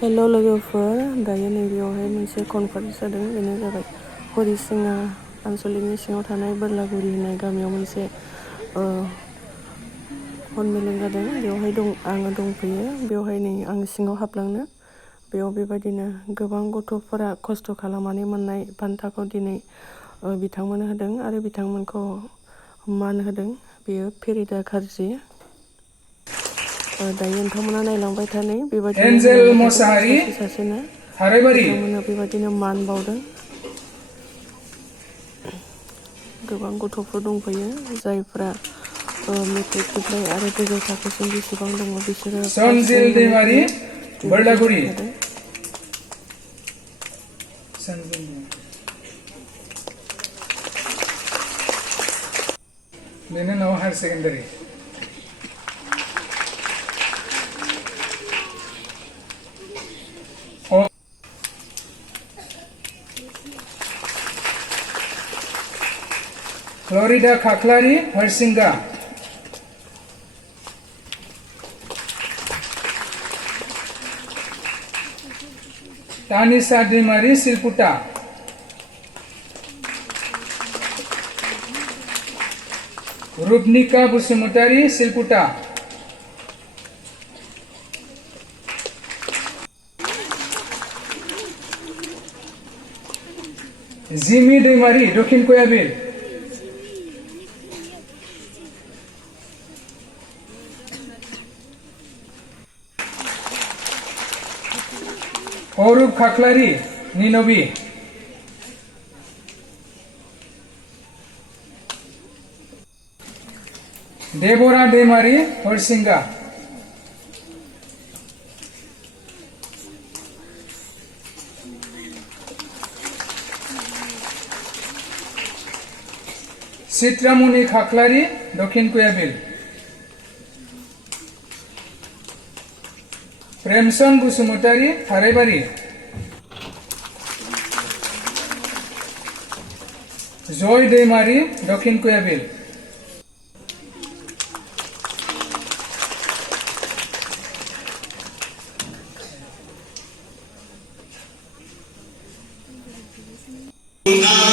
Hello' लोगोफोर, दायो नैबेयावहाय मोनसे कनफारेन्स जादों। बेनो जाबाय हरिसिङा आनसलिकनि सिङाव थानाय बोरलागुरि होननाय गामियाव मोनसे हनमेलन जादों। बेवहाय आङो दंफैयो। बेवहाय नै आं सिङाव हाबलांनो। बेयाव बेबायदिनो गोबां गथ'फोरा खस्थ' खालामनानै मोननाय बान्थाखौ दिनै बिथांमोन होदों आरो बिथांमोनखौ मान होदों। बेयो फेरिदा खारजि। दायो नोंथांमोना नायलांबाय थानाय बेबायदिनो एन्जेल होलांबाय थादों मोसाहारि सासे सासेनो। थारायबारि बिथांमोना बेबायदिनो मान बावदों। गोबां गथ'फोर दंफैयो जायफ्रा मेट्रिकनिफ्राय आरो गोजौ थाखोसिम बेसेबां दङ बिसोरो फार्स्ट सनजिल रेंक दैमारि मोननायफोरनो बेबायदि होबाय बोरलागुरि थादों। बेनि उनाव हायार सेकेन्डारि फ्लरिदा खाख्लारि हरसिंगा तानिसा दैमारि सिलपुटा रुपनिका बसुमतारी सिलपुटा जिमी दैमारि दक्षिण कयाबिल अरूप खाख्लारि निनबी देबरा दैमारि हरसिंगा चित्रामुनि खाख्लारि दक्षिण कयाबिल प्रेमचंद बसुमतारी थारायबारि जय दैमारि दक्षिण कयाबिल Una